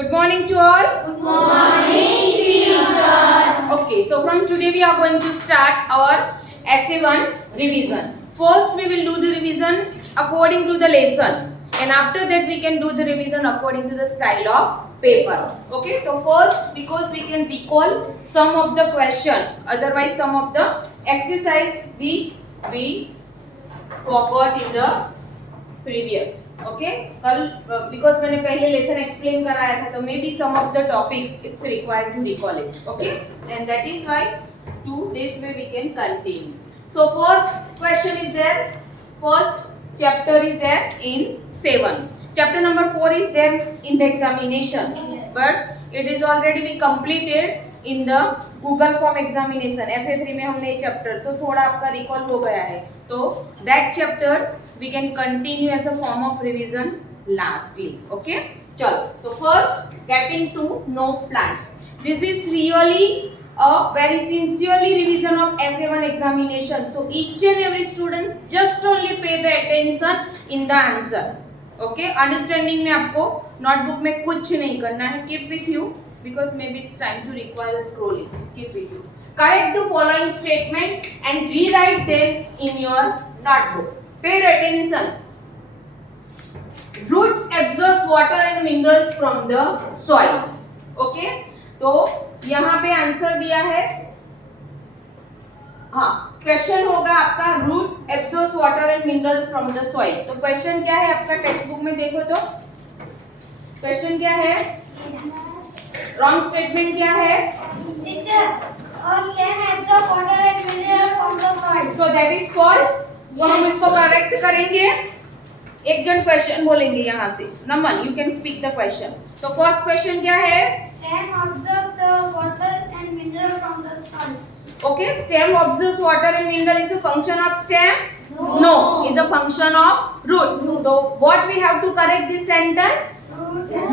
Good morning to all. Good morning, teacher. Okay, so from today we are going to start our essay 1 revision. First we will do the revision according to the lesson, and after that we can do the revision according to the style of paper. Okay, so first, because we can recall some of the question, otherwise some of the exercise which we forgot in the previous. Okay कल because मैंने पहले lesson explain कराया था, तो may be some of the topics it's required to recall it. Okay, and that is why to this way we can continue. So first question is there, first chapter is there in 7. Chapter number 4 is there in the examination, but it is already be completed in the Google form examination. FA3 में हमने ये chapter तो थोड़ा आपका recall हो गया है, तो that chapter we can continue as a form of revision lastly. Okay, चलो, तो first getting to know plants. This is really a very sincerely revision of essay 1 examination, so each and every students just only pay the attention in the answer. Okay, understanding में आपको notebook में कुछ नहीं करना है. keep with you because maybe it's time to require scrolling. keep with you. Correct the following statement and rewrite them in your notebook. Pay attention. Roots absorb water and minerals from the soil. Okay, तो यहाँ पे answer दिया है. हाँ, question होगा आपका root absorbs water and minerals from the soil. तो question क्या है आपका, टेक्स्ट बुक में देखो तो क्वेश्चन क्या है, रॉन्ग स्टेटमेंट क्या है. So that is false. तो हम इसको करेक्ट करेंगे. एक जन क्वेश्चन बोलेंगे यहाँ से. Naman, you can speak the question. तो फर्स्ट क्वेश्चन क्या है, Stem absorb the water and mineral from the soil. okay, stem absorbs water and mineral is a function of stem. No, is a function of root. So what we have to correct this sentence,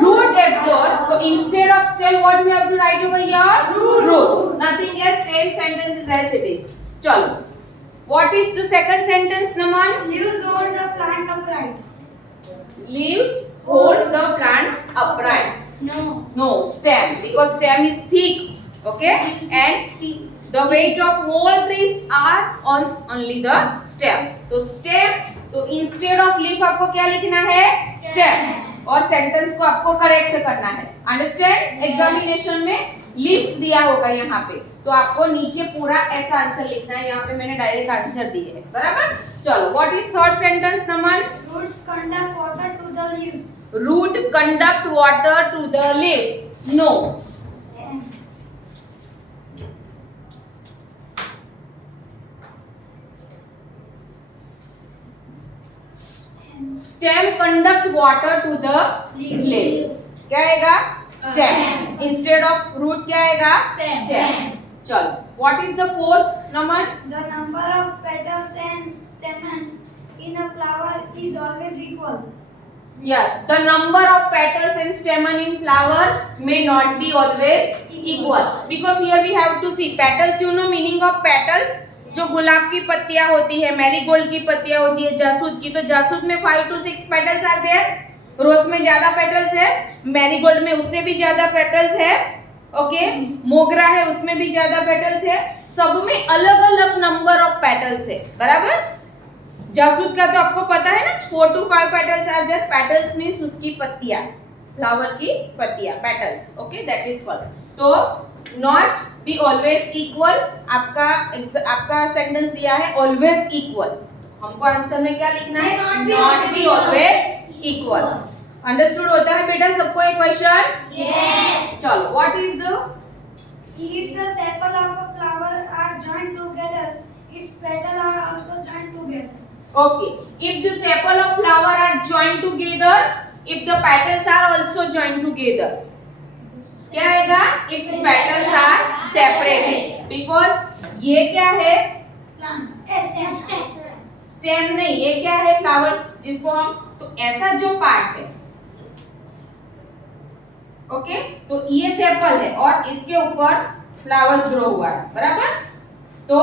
root absorbs. So instead of stem what we have to write over here, root. Nothing else, same sentence is as it is. चलो, what is the second sentence, Naman? Leaves hold the plant upright. Leaves hold the plants upright. No, stem, because stem is thick. Okay, and the weight of whole trees are on only the stem. तो stem, तो instead of leaf आपको क्या लिखना है, stem, और sentence को आपको correct करना है. अंडरस्टैंड. एग्जामिनेशन में लीफ दिया होगा यहाँ पे, तो आपको नीचे पूरा ऐसा आंसर लिखना है. यहाँ पे मैंने डायरेक्ट आंसर दिए हैं, बराबर. चलो, what is third sentence, Naman? Roots conduct water to the leaves. Root conduct water to the leaves. No. Stem. Stem conduct water to the leaves. क्या आएगा, stem. Instead of root क्या आएगा, stem. चलो, what is the fourth, Naman? The number of petals and stamens in a flower is always equal. Yes, the number of petals and stamen in flower may not be always equal, because here we have to see petals. You know meaning of petals? जो गुलाब की पत्तियां होती है, marigold की पत्तियां होती है, जासूद की, तो जासूद में 5 to 6 पेटल्स आर देयर. रोज में ज्यादा पेटल्स है, मैरीगोल्ड में उससे भी ज्यादा पेटल्स है. ओके, मोगरा है उसमें भी ज्यादा पेटल्स है. सब में अलग अलग नंबर ऑफ पेटल्स है, बराबर. जासूद का तो आपको पता है ना, 4 to 5 petals are there. Petals means उसकी पत्तियां, फ्लावर की पत्तियां, petals. Okay, that is called. तो नॉट बी ऑलवेज इक्वल, आपका सेंटेंस दिया है ऑलवेज इक्वल. हमको आंसर में क्या लिखना है, not be always equal. Understood होता है बेटा सबको ये क्वेश्चन? Yes. चलो, what is the, If the sepal of a flower are joined together, its petals are also joined together. okay, if the sepal of flower are joined together, if the petals are also joined together, क्या आएगा, its petals are separated, because ये क्या है, Plant. Stem. Stem नहीं, ये क्या है, flowers, जिसको हम, तो ऐसा जो पार्ट है, ओके, तो ये सेपल है और इसके ऊपर फ्लावर्स ग्रो हुआ है, बराबर. तो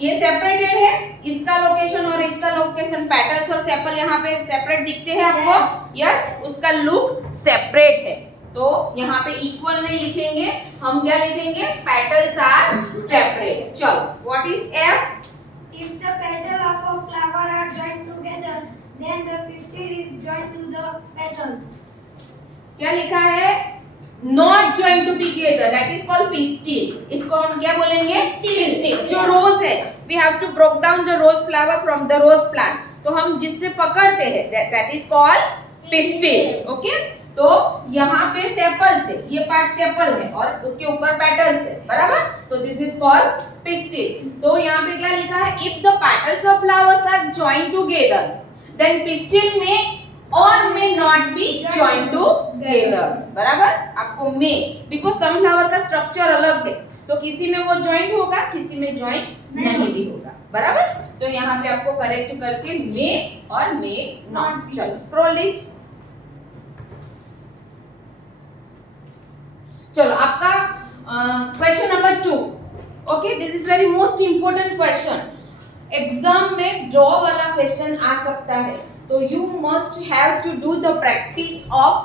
ये सेपरेटेड है, इसका लोकेशन और इसका लोकेशन, पेटल्स और सेपल यहाँ पे सेपरेट दिखते हैं आपको. यस, उसका लुक सेपरेट है. तो यहाँ पे इक्वल नहीं लिखेंगे, हम क्या लिखेंगे, पेटल्स आर सेपरेट। चलो, what is F? If the petal of a flower are joined together, then the pistil is joined to the petal. क्या लिखा है? Not joint to together, that is called pistil. इसको हम क्या बोलेंगे? Pistil. जो rose है, we have to break down the rose flower from the rose plant, तो हम जिससे पकड़ते हैं that is called pistil. Okay, तो यहाँ पे सेपल्स है, ये पार्ट सेपल है और उसके ऊपर पेटल्स है, बराबर, तो दिस इज कॉल्ड पिस्टिल। तो यहाँ पे क्या लिखा है? If the petals of flowers are joined together, then pistil में और may not be joined together, बराबर। आपको may, because सनफ्लावर का स्ट्रक्चर अलग है, तो किसी में वो ज्वाइंट होगा, किसी में ज्वाइंट नहीं भी होगा, बराबर। तो यहाँ पे आपको करेक्ट करके may और may not। चलो स्क्रॉल इट। चलो आपका question number 2। Okay, this is very most important question. Exam में ड्रॉ वाला क्वेश्चन आ सकता है, तो you must have to do the practice of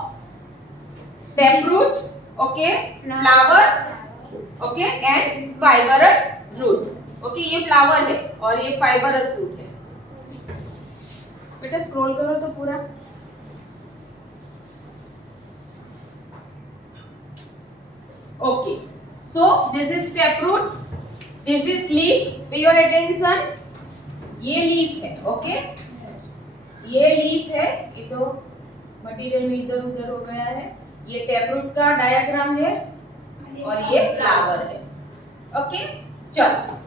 taproot, okay, flower, okay, and fibrous root. Okay, ये flower है और ये fibrous root है। बेटा स्क्रॉल करो तो पूरा। Okay, so this is taproot, this is leaf. Pay your attention. ये leaf है, okay? ये लीफ है, ये तो मटेरियल में इधर उधर हो गया है। ये टैपरूट का डायग्राम है और ये फ्लावर है। ओके, चलो,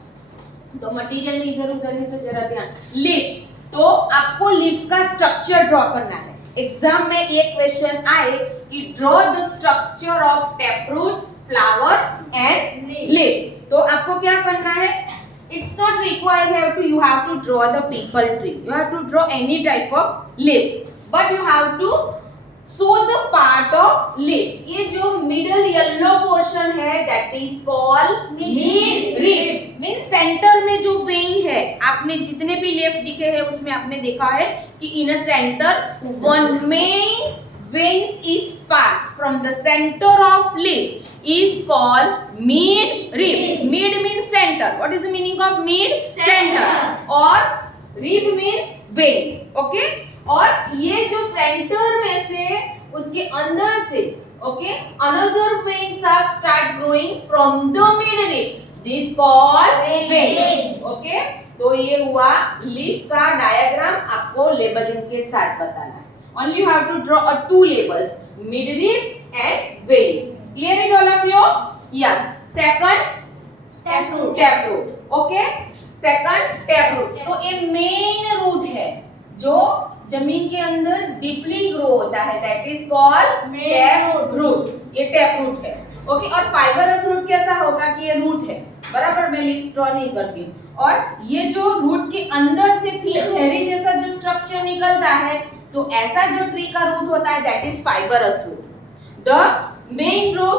तो मटेरियल में इधर उधर है तो जरा ध्यान। लीफ, तो आपको लीफ का स्ट्रक्चर ड्रॉ करना है। एग्जाम में एक क्वेश्चन आए कि draw the structure of taproot, flower and leaf, तो आपको क्या करना है? It's not required you have to draw the people tree. You have to draw any type of leaf, but you have to show the part of leaf. ये जो middle yellow portion है, that is called mid rib. Means center में जो vein है, आपने जितने भी leaf दिखे हैं उसमें आपने देखा है कि in a center one main veins is passed from the center of leaf is called mid rib. Mid means center. What is the meaning of mid? Center. और rib means vein. Okay? और ये जो center में से उसके अंदर से, okay, another veins are start growing from the mid rib. This called vein. Okay? तो ये हुआ leaf का डायग्राम, आपको लेबलिंग के साथ बताना है। Only you have to draw two labels, mid rib and veins. Clear it all of you? Yes. Second, taproot. Taproot. Okay. Second, taproot. तो ये main root है जो जमीन के अंदर डीपली ग्रो होता है, that is called taproot. ये taproot है। ओके, और फाइबरस रूट कैसा होगा कि ये रूट है, बराबर, मैं लीव्स ड्रॉ नहीं करती हूँ। और ये जो रूट के अंदर से थिन हेरी जैसा जो स्ट्रक्चर निकलता है, तो ऐसा जो ट्री का रूट होता है that is fibrous root. The main root,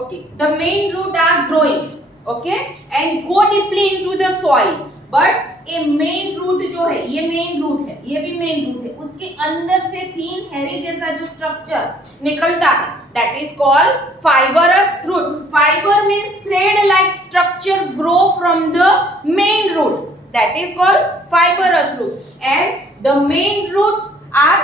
okay, the main root are growing, okay, and go deeply into the soil, but a main root जो है, ये मेन रूट है, ये भी मेन रूट है, उसके अंदर से थिन हेरी जैसा जो स्ट्रक्चर निकलता है that is called fibrous root. Fibre means thread like structure grow from the main root, that is called fibrous root, and the main root are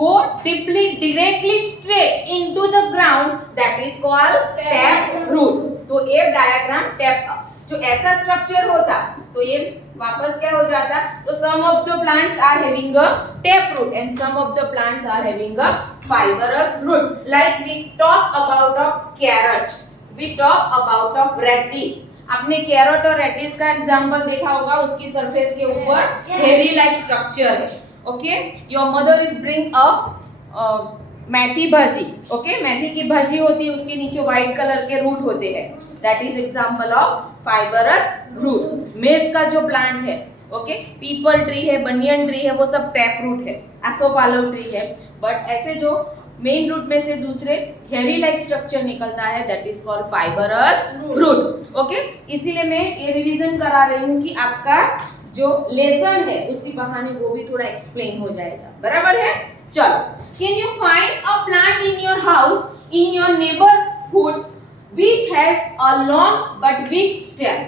go deeply directly straight into the ground, that is called tap root. तो ये diagram tap, जो ऐसा structure होता तो ये वापस क्या हो जाता, तो some of the plants are having a tap root and some of the plants are having a fibrous root. Like we talk about of carrot, we talk about of radish. आपने carrot और radish का example देखा होगा, उसकी surface के ऊपर hairy like structure है। Okay, your mother is bring a methi bhaji, okay, मेथी की भाजी होती है, उसके नीचे व्हाइट कलर के रूट होते हैं, that is example of fibrous root. Maize का जो प्लांट है, ओके, पीपल ट्री है, बनियन ट्री है, वो सब टैप रूट है, एसोपालो ट्री है, बट ऐसे जो मेन रूट में से दूसरे हेरी लाइक स्ट्रक्चर निकलता है that is called fibrous root. Okay, इसीलिए मैं ये रिवीजन करा रही हूँ कि आपका जो लेसन है उसी बहाने वो भी थोड़ा एक्सप्लेन हो जाएगा, बराबर है। चलो, can you find a plant in your house, in your neighbourhood which has a long but weak stem?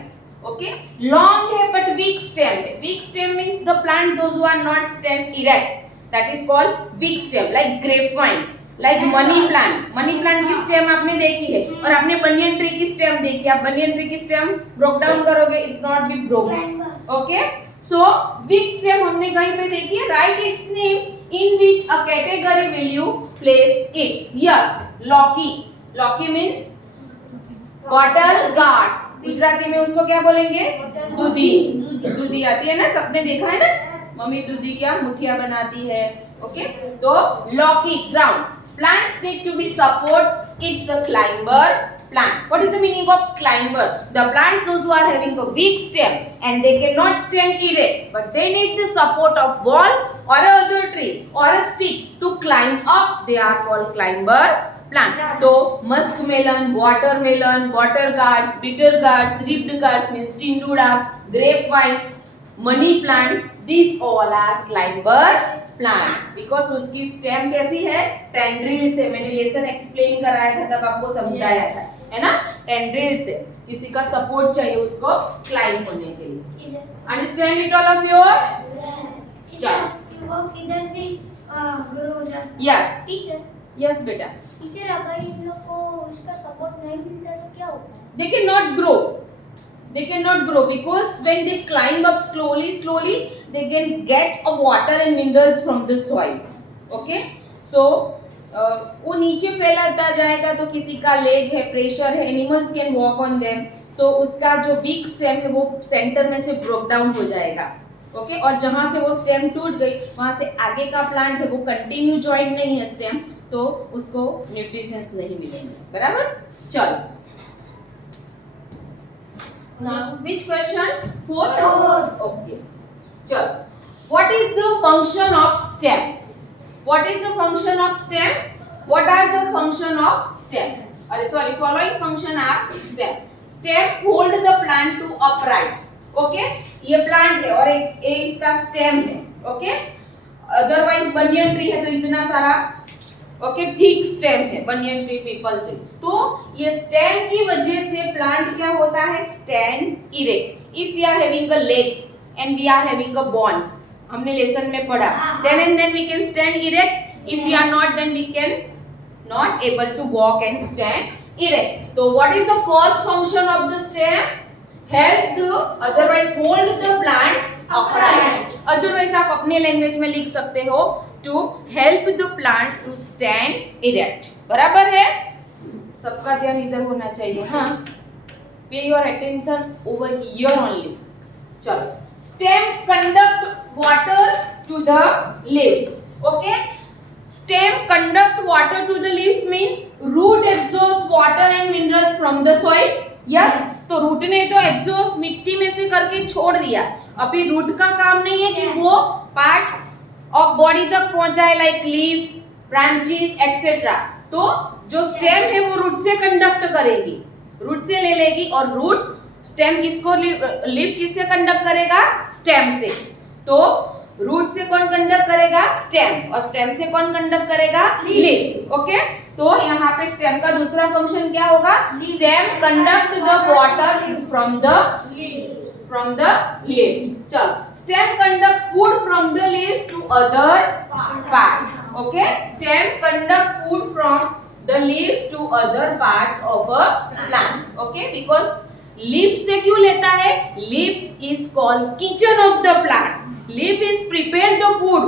Okay, long है but weak stem है. Weak stem means the plant those who are not stem erect, that is called weak stem, like grapevine, like money plant. Money plant की stem आपने देखी है और आपने banyan tree की stem देखी. आप banyan tree की stem broke down करोगे, it not be broken. Okay, so weak stem हमने कहीं पे देखी है. Write its name in which a category will you place it? Yes, Loki. Loki means bottle guards. Gujarati में उसको क्या बोलेंगे? दूधी. दूधी आती है ना, सबने देखा है ना, मम्मी दूधी क्या मुठिया बनाती है. ओके, तो लॉकी ground. Plants need to be support. It's a climber plant. What is the meaning of climber? The plants those who are having a weak stem and they cannot stand erect, but they need the support of wall or a other tree or a stick to climb up. They are called climber plant. So muskmelon, watermelon, water gourds, bitter gourds, ribbed gourds means tinduda, grapevine, money plant, these all are climber plant because उसकी stem कैसी है? tendril से. मैंने lesson explain कराया था तब आपको समझाया था, है ना? tendril से किसी का सपोर्ट चाहिए उसको क्लाइंब होने के लिए. Understand it all of you? चलो. इधर भी ग्रो हो जाता. Yes. टीचर. Yes बेटा. टीचर अगर इन लोग को इसका सपोर्ट नहीं मिलता तो क्या होता है? They cannot grow. They cannot grow because when they climb up slowly, they can get a water and minerals from the soil. Okay, so वो नीचे फैलाता जाएगा तो किसी का लेग है, प्रेशर है, animals can walk on them. So उसका जो वीक स्टेम है वो सेंटर में से ब्रोक डाउन हो जाएगा. ओके, और जहाँ से वो स्टेम टूट गई वहाँ से आगे का प्लांट है वो कंटिन्यू जॉइंट नहीं है स्टेम, तो उसको न्यूट्रिशंस नहीं मिलेंगे. बराबर. चलो, now which question? Fourth. Okay, चलो. What is the function of stem? What is the function of stem? What are the function of stem? Sorry, following function are stem. Stem hold the plant to upright. Okay, ये plant है और एक इसका stem है. Okay, otherwise banyan tree है तो इतना सारा ओके थिक स्टेम है बनियन ट्री पीपल ट्री. तो ये स्टेम की वजह से प्लांट क्या होता है? Stand erect. If we are having a legs and we are having a bones, हमने लेसन में पढ़ा, then and then we can stand erect. If we are not, then we can not able to walk and stand erect. तो what is the first function of the stem? Help the, otherwise hold the plants upright. Otherwise आप अपने language में लिख सकते हो to help the plant to stand erect. बराबर है? सबका ध्यान इधर होना चाहिए. हाँ, pay your attention over here only. चलो. Stem conduct water to the leaves. Okay? Stem conduct water to the leaves means root absorbs water and minerals from the soil. Yes? तो रूट ने तो एब्जॉर्ब मिट्टी में से करके छोड़ दिया. अभी रूट का काम नहीं है कि वो पार्ट्स ऑफ बॉडी तक पहुंचाए, लाइक लीफ, ब्रांचेस एक्सेट्रा. तो जो स्टेम है वो रूट से कंडक्ट करेगी, रूट से ले लेगी. और रूट स्टेम किसको, लीफ किससे कंडक्ट करेगा? स्टेम से. तो रूट से कौन कंडक्ट करेगा? स्टेम. और स्टेम से कौन कंडक्ट करेगा? लीफ. ओके, तो यहाँ पे स्टेम का दूसरा फंक्शन क्या होगा? Stem conduct the water from the leaves. चल, stem conduct food from the leaves to other parts. Okay, stem conduct food from the leaves to other parts of a plant. Okay, because leaf से क्यों लेता है? Leaf is called kitchen of the plant. Leaf is prepare the food,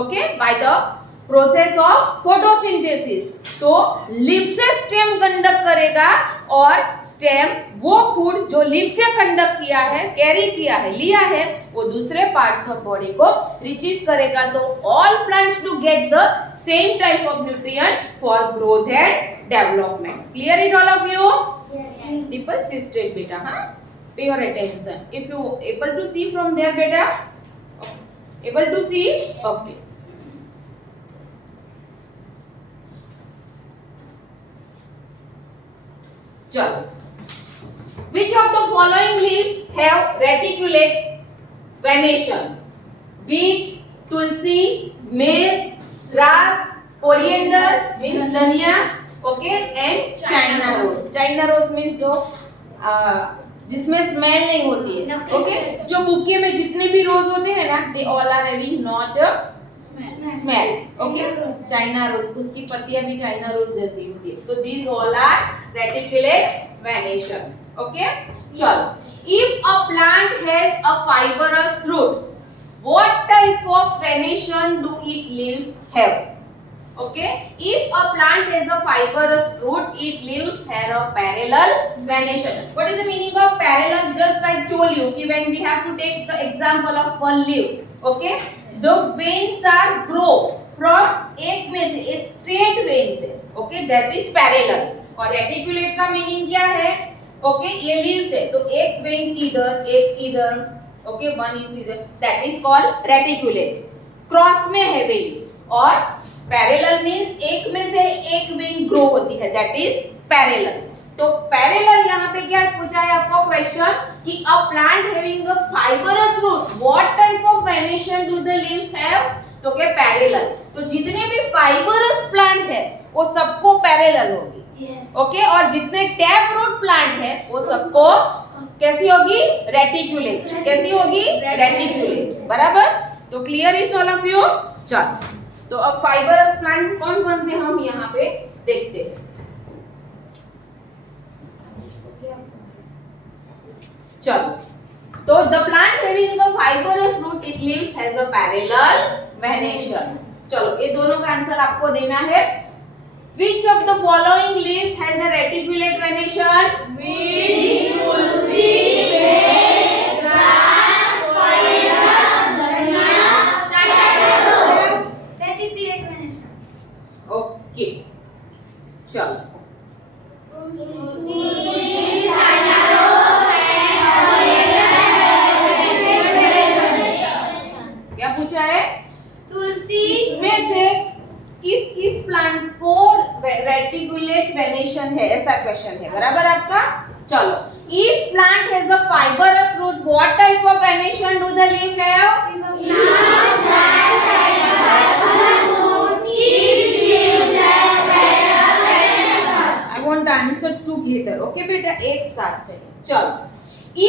okay, by the process of photosynthesis. तो leaf से stem conduct करेगा और stem वो food जो लीफ से कंडक्ट किया है, कैरी किया है, लिया है, वो दूसरे पार्ट्स ऑफ बॉडी को रिचीज करेगा. तो all plants to get the same type of nutrient for growth and development. Clear it all of you? Simple system beta. हाँ, pay your attention. If you able to see from there beta, able to see? Okay. चलो. Which of the following leaves have reticulate venation? Wheat, tulsi, maize, grass, coriander means धनिया, okay, and China rose. China rose means जो जिसमें smell नहीं होती है, okay, जो bouquet में जितने भी रोज होते हैं ना, they all are having not a smell, okay, China rose, उसकी पत्तियां भी चाइना रोज जैसी होती है, तो these all are reticulate venation, okay. चलो, if a plant has a fibrous root, what type of venation do it leaves have? Okay, if a plant has a fibrous root, it leaves have a parallel venation. What is the meaning of parallel? Just I told you कि when we have to take the example of one leaf, okay, the veins are grow from एक में से, एक straight vein से, okay, that is parallel. और reticulate का meaning क्या है? Okay, ये leaves है, तो एक veins इधर, एक इधर, okay, one is इधर, that is called reticulate. Cross में है veins और पैरेलल मींस एक में से एक वेन ग्रो होती है, दैट इज पैरेलल। तो पैरेलल यहाँ पे क्या पूछा है आपको क्वेश्चन कि a plant having a fibrous root, what type of venation do the leaves have? तो क्या पैरेलल। तो जितने भी फाइबरस प्लांट है वो सबको पैरेलल होगी, ओके, और जितने टैप रूट प्लांट है वो सबको कैसी होगी? रेटिकुलेट। कैसी होगी? रेटिकुलेट, बराबर। तो clear is all of you? चलो, तो अब फाइबरस प्लांट कौन कौन से हम यहाँ पे देखते हैं। चलो, तो the plant having a fibrous root, it leaves has a parallel venation. चलो, ये दोनों का आंसर आपको देना है। Which of the following leaves has a reticulate venation? Mint, tulsi, bay, grass, coriander, धनिया, China rose. Reticulate venation. Okay, चलो, क्या पूछा है? तुलसी इसमें से किस प्लांट को रेटिकुलेट वेनेशन है, ऐसा क्वेश्चन है, बराबर आपका। चलो, if plant has a fibrous root, what type of venation do the leaf have? I want the answer together, okay बेटा, एक साथ चाहिए। चलो,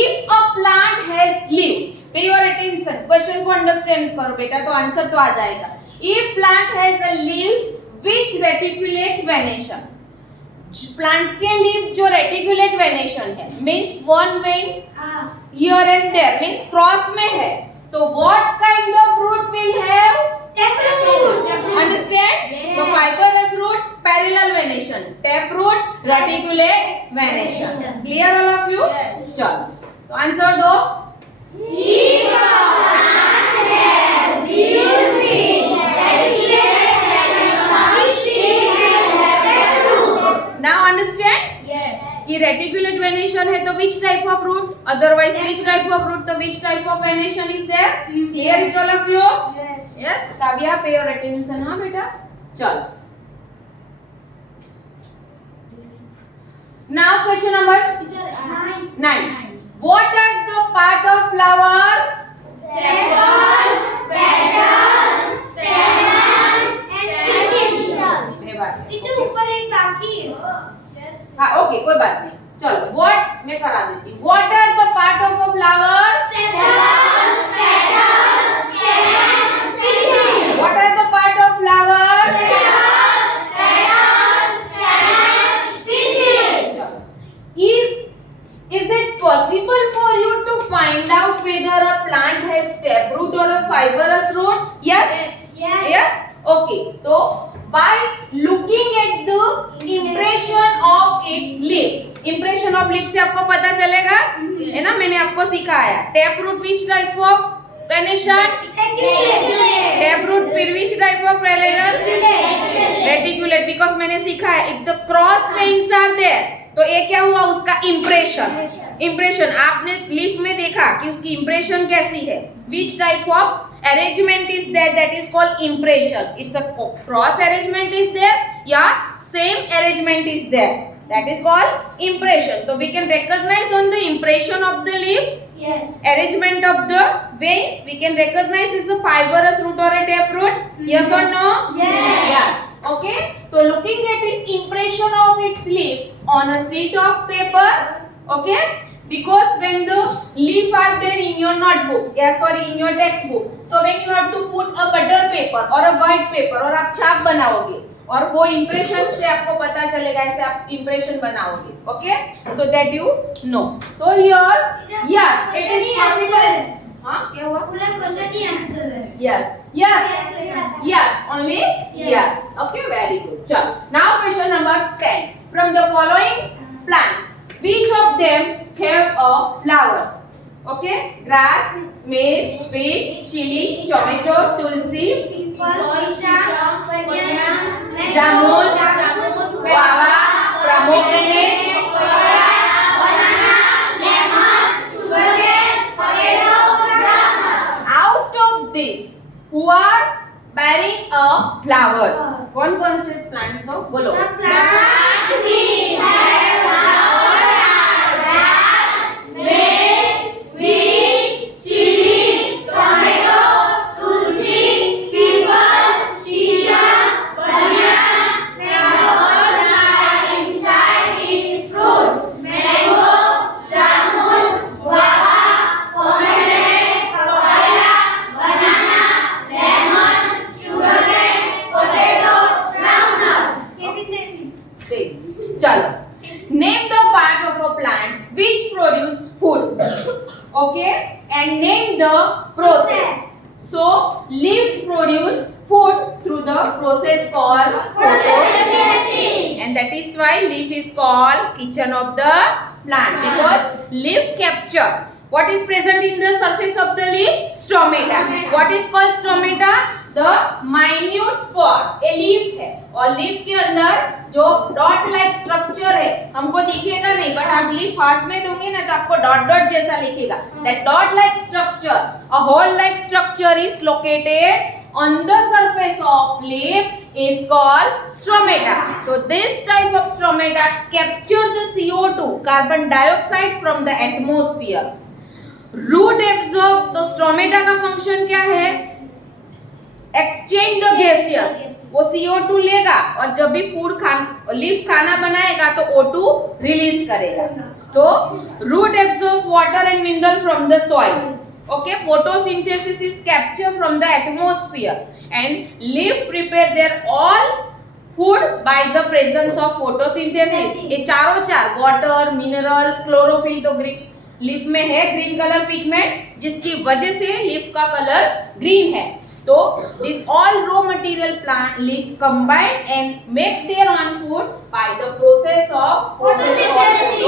if a plant has leaves, pay your attention, question को अंडरस्टैंड करो बेटा, तो आंसर तो आ जाएगा। If plant has a leaves with reticulate venation, plants के लीफ जो रेटिकुलेट वेनेशन है, means one when here and there, means cross में है, तो what kind of root will have? taproot. Understand? So fibrous root, parallel venation, taproot, reticulate venation. Clear all of you? चलो, तो answer दो। If a plant has leaves with reticulate venation, it will have taproot. Now understand? Yes. कि reticulate venation है तो which type of root, otherwise which type of root, तो which type of venation is there? Clear it all of you? Yes. Yes, Kavya, pay your attention, हाँ बेटा। चलो, now question number Teacher, 9. What are the part of flower? sepals, petals, stamens, and pistils. मेरे बात। Teacher ऊपर एक बाकी है। हाँ, ओके, कोई बात नहीं। चलो, what मैं करा देती हूँ। What are the part of a flower? Sepals, petals, stamens, pistils. What are the part of flower? Sepals, petals, stamens, pistils. चलो, is it possible for you to find out whether a plant has taproot or a fibrous root? Yes? Yes. Yes? Okay. तो by looking at the impression of its leaf, impression of leaf से आपको पता चलेगा, है ना, मैंने आपको सिखाया। Taproot which type of venation? Taproot फिर which type of parallel? Reticulate, because मैंने सिखाया if the cross veins are there, तो ये क्या हुआ? उसका impression आपने लीफ में देखा कि उसकी impression कैसी है, which type of arrangement is there, that is called impression. It's a cross arrangement is there या same arrangement is there, that is called impression. So we can recognize on the impression of the leaf, Yes. arrangement of the veins, we can recognize is a fibrous root or a taproot. Yes or no? Yes. Yes. Okay. So looking at its impression of its leaf on a sheet of paper. Okay. Because when the leaf are there in your notebook, yeah, sorry, in your textbook, so when you have to put a butter paper or a white paper और आप छाप बनाओगे और वो impression से आपको पता चलेगा ऐसे आप impression बनाओगे, okay? So that you know. So here, yes, it is possible. हाँ क्या हुआ? पूरा क्वेश्चन ही आंसर है। Yes, yes, yes, only yes. Okay, very good. चलो, now question number 10. From the following plants, which of them have a flowers? Okay, grass, maize, wheat, chili, tomato, tulsi, people, शीशा, बनियान, जामुन, guava, pomegranate. Out of this, who are bearing a flowers? कौन कौन से plant तो बोलो? The plants which have flowers are grass, maize, wheat, chili, tomato, tulsi, people, shisha, banyan. Flowers are inside its fruits. Mango, jamun, guava, pomegranate, papaya, banana, lemon, sugarcane, potato, groundnut. ये भी same ही। Say, चलो. Name the part of a plant which produce food. Okay, and name the process. So leaves produce food through the process called photosynthesis, and that is why leaf is called kitchen of the plant, because leaf capture what is present in the surface of the leaf, stomata. What is called stomata? The minute pores. A leaf है और leaf के अंदर जो dot like structure है हमको दिखेगा नहीं, but आप लीफ हाथ में दोगे ना तो आपको डॉट डॉट जैसा लिखेगा. That dot like structure, a hole like structure is located on the surface of leaf is called stromata. So this type of stromata capture the CO2, carbon dioxide from the atmosphere. Root absorb, तो stromata का function क्या है? Exchange the gaseous. वो CO2 लेगा और जब भी food leaf खाना बनाएगा तो O2 रिलीज करेगा. तो root absorbs water and mineral from the soil. Okay, photosynthesis is captured from the atmosphere, and leaf prepare their all food by the presence of photosynthesis. ये चारों चार वाटर, मिनरल, क्लोरोफिल तो leaf में है green colour pigment जिसकी वजह से leaf का कलर ग्रीन है. तो this all raw material plant leaf combine and make their own food by the process of photosynthesis.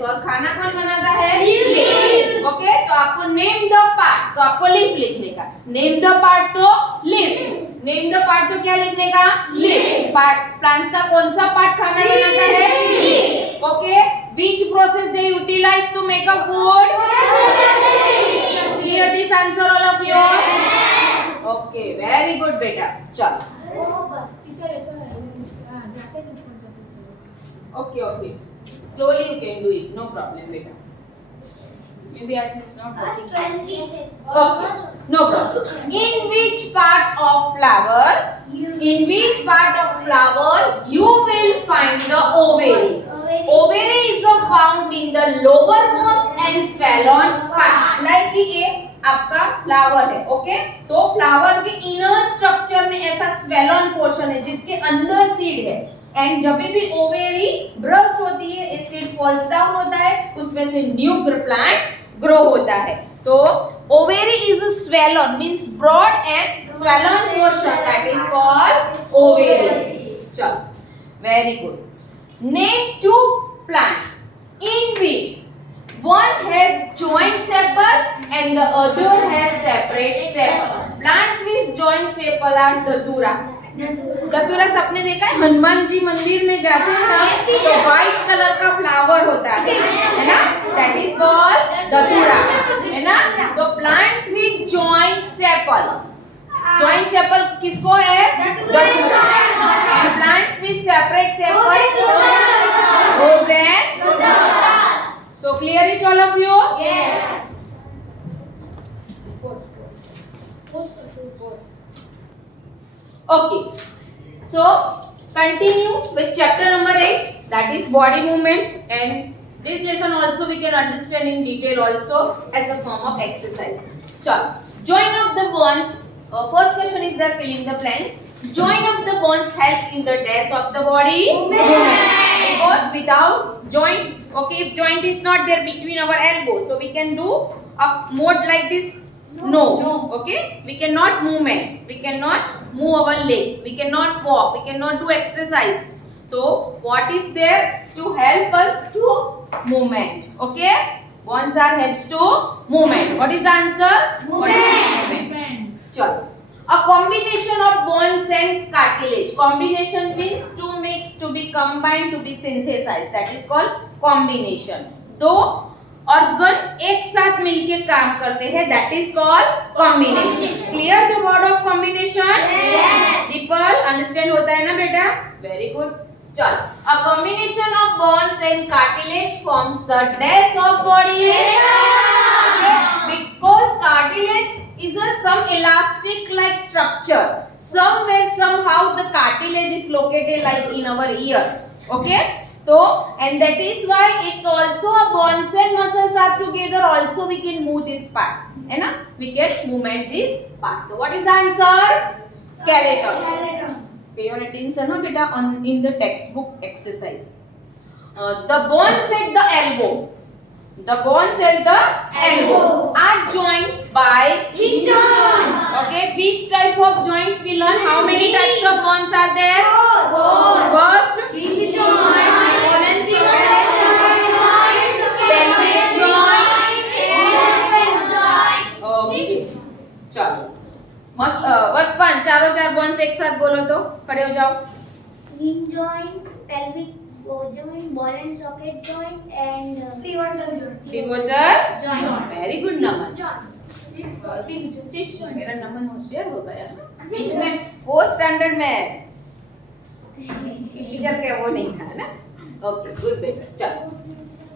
और खाना कौन बनाता है? लीफ. ओके, तो आपको नेम द पार्ट, तो आपको लीफ लिखने का. नेम द पार्ट तो लीफ. नेम द पार्ट तो क्या लिखने का? लीफ. प्लांट्स का कौन सा पार्ट खाना बनाता है? Leaf. Okay, which process they utilize to make a food? Clear this answer all of you? Okay, very good बेटा. चलो. टीचर ये तो है जाते थे Okay, okay. Slowly you can do it. No problem बेटा. Maybe I is not working. Okay, no problem. In which part of flower? In which part of flower you will find the ovary? Ovary is found in the lowermost and swollen part. Like ये आपका flower है. Okay, तो flower के inner structure में ऐसा swollen portion है जिसके अंदर सीड है, एंड जब भी ओवेरी ब्रस्ट होती है सीड फॉल्स डाउन होता है, उसमें से न्यू प्लांट्स ग्रो होता है. तो ovary is swollen means broad and swollen portion, that is called ovary. चलो, very good. Name two plants in which one has joint sepal and the other has separate sepal. Plants with joint sepal are धतूरा. धतूरा सबने देखा है, हनुमान जी मंदिर में जाते हैं ना तो व्हाइट कलर का फ्लावर होता है ना, दैट इज कॉल्ड धतूरा, है ना. तो plants with joint sepal, joint sepal किसको है? धतूरा. And plants with separate sepal rose and lotus. So clear it all of you? Yes. Post. Okay. So continue with chapter number 8, that is body movement, and this lesson also we can understand in detail also as a form of exercise. Chalo, join up the bonds. First question is that fill in the blanks. Join up the bonds help in the dash of the body movement. Because without joint, okay, if joint is not there between our elbows, so we can do a mode like this. No. Okay, we cannot movement, we cannot move our legs, we cannot walk, we cannot do exercise. So what is there to help us to movement? Okay, bonds are helps to movement. What is the answer? Movement. Chalo. A combination of bones and cartilage. Combination means two mix to be combined to be synthesized. That is called combination. दो organ एक साथ मिलके काम करते हैं. That is called combination. Clear the word of combination? Yes. People understand होता है ना बेटा? Very good. चलो. A combination of bones and cartilage forms the dash of body. Because cartilage is some elastic like structure. Somewhere somehow the cartilage is located like in our ears. Okay, so and that is why it's also a bones and muscles are together, also we can move this part, है ना, we can movement this part. So what is the answer? Skeleton. Pay your attention na beta on in the textbook exercise. The bones at the elbow. The bones at the elbow are joined by hinge joint. Okay, which type of joints we learn? How many types of bones are there? First, hinge joint, pelvic joint. Okay, चलो मस्त बस पांच चारों चार bones एक साथ बोलो तो खड़े हो जाओ. Hinge joint, pelvic joint, ball and socket joint, and pivotal joint. Pivotal joint. Very good Naman. Fixed joint. मेरा नमन होशियार हो गया. बीच में 4th स्टैंडर्ड में टीचर के वो नहीं था ना. ओके गुड बेटा. चलो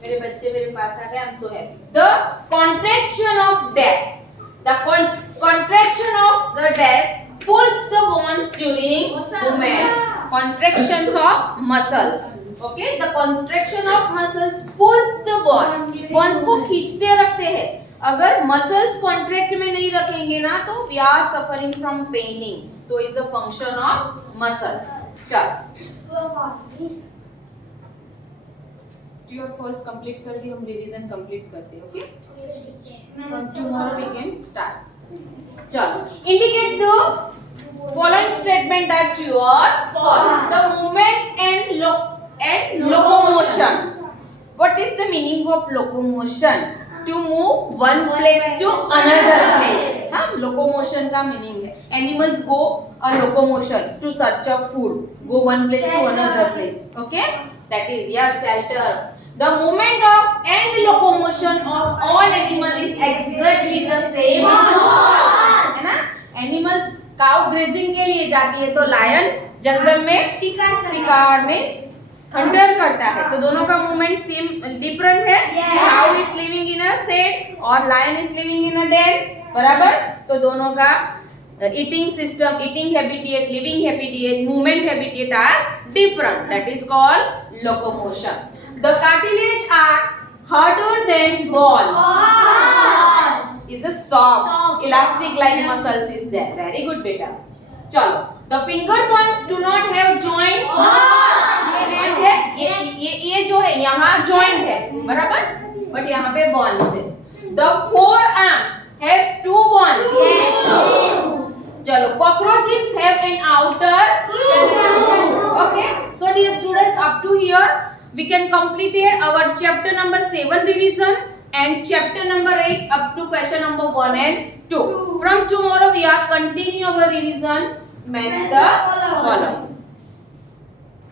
मेरे बच्चे मेरे पास आ गए. I am so happy. The contraction of dash. The contraction of the dash pulls the bones during movement. Contractions of muscles. Okay, the contraction of muscles pulls the bones. Bones को खींचते रखते हैं. अगर muscles contract में नहीं रखेंगे ना तो we are suffering from paining. तो is a function of muscles. चल. True or false complete कर दी. हम revision complete करते हैं. Okay. From tomorrow we can start. चलो. Indicate the following statement that true or false. The movement and locomotion. What is the meaning of locomotion? To move one place to another place. हाँ, locomotion का meaning है. Animals go a locomotion to search of food. Go one place to another place. Okay? That is yes, shelter. The movement of and locomotion of all animal is exactly the same. है ना? Animals cow grazing के लिए जाती है तो lion जंगल में शिकार में हंटर करता है. तो दोनों का मूवमेंट सेम डिफरेंट है. Cow is living in a shed और lion is living in a den. बराबर. तो दोनों का eating system, eating habitat, living habitat, movement habitat are different. That is called locomotion. The cartilage are harder than balls. Is a soft, elastic like muscles is there. Very good beta. चलो. The finger points do not have joint. Joint है. ये जो है यहाँ joint है. बराबर? But यहाँ पे bones है. The forearms has 2 bones. चलो. Cockroaches have an outer. Okay. So dear students, up to here we can complete our chapter number 7 revision and chapter number 8 up to question number 1 and 2. From tomorrow we are continue our revision. Match the column.